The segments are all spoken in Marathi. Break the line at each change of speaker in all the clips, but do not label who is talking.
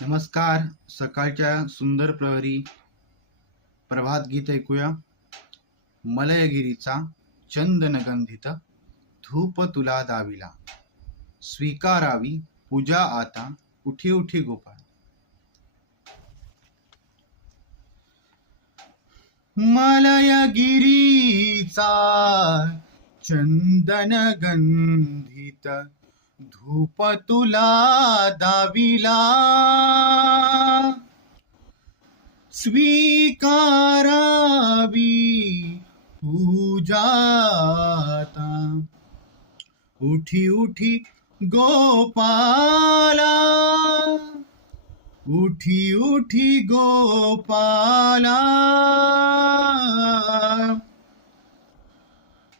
नमस्कार सकाळच्या सुंदर प्रहरी प्रभात गीत ऐकूया. मलयगिरीचा चंदनगंधित धूप तुला दाविला. स्वीकारावी पूजा आता उठी उठी गोपाळ. मलयगिरीचा चंदनगंधित धूप तुला दाविला. स्वीकारावी पूजाता. उठी उठी गोपाला. उठी उठी गोपाला.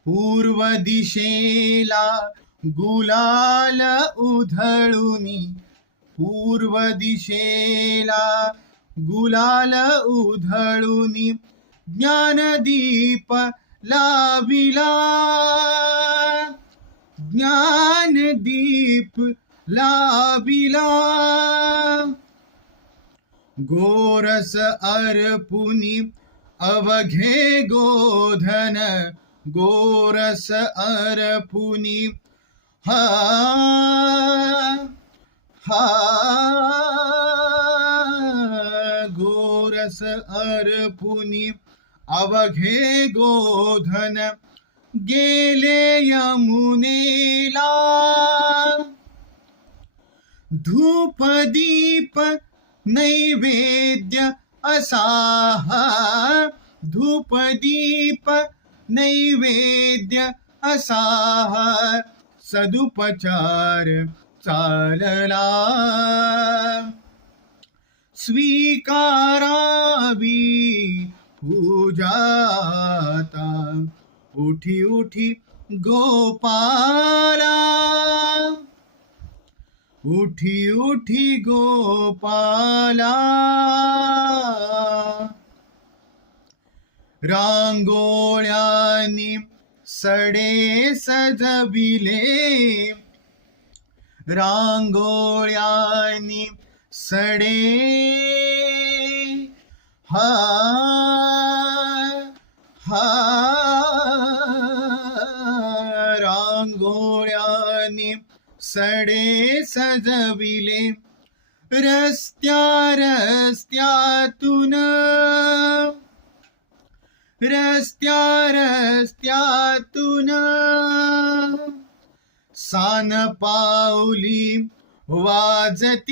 पूर्व दिशेला गुलाल उधळुनी पूर्व दिशेला गुलाल उधळुनी ज्ञानदीप लाविला. ज्ञानदीप लाविला. गोरस अर्पुनी अवघे गोधन गोरस अर्पुनी हा हा, गोरस अर्पुनी अवघे गोधन, गेले यमुनेला धूप दीप नैवेद्य असाहा धूप दीप नैवेद्य असाहा। सदुपचार चालला. स्वीकारावी पूजाता उठी उठी गोपाला. उठी उठी गोपाला. रांगोळ्यानी सडे सजविले. रांगोळ्यानी सडे. हा हा रांगोळ्यानी सडे सजविले. रस्त्या रस्त्यातून रस्त्या रस्त्यातून. सान पाऊली वाजती.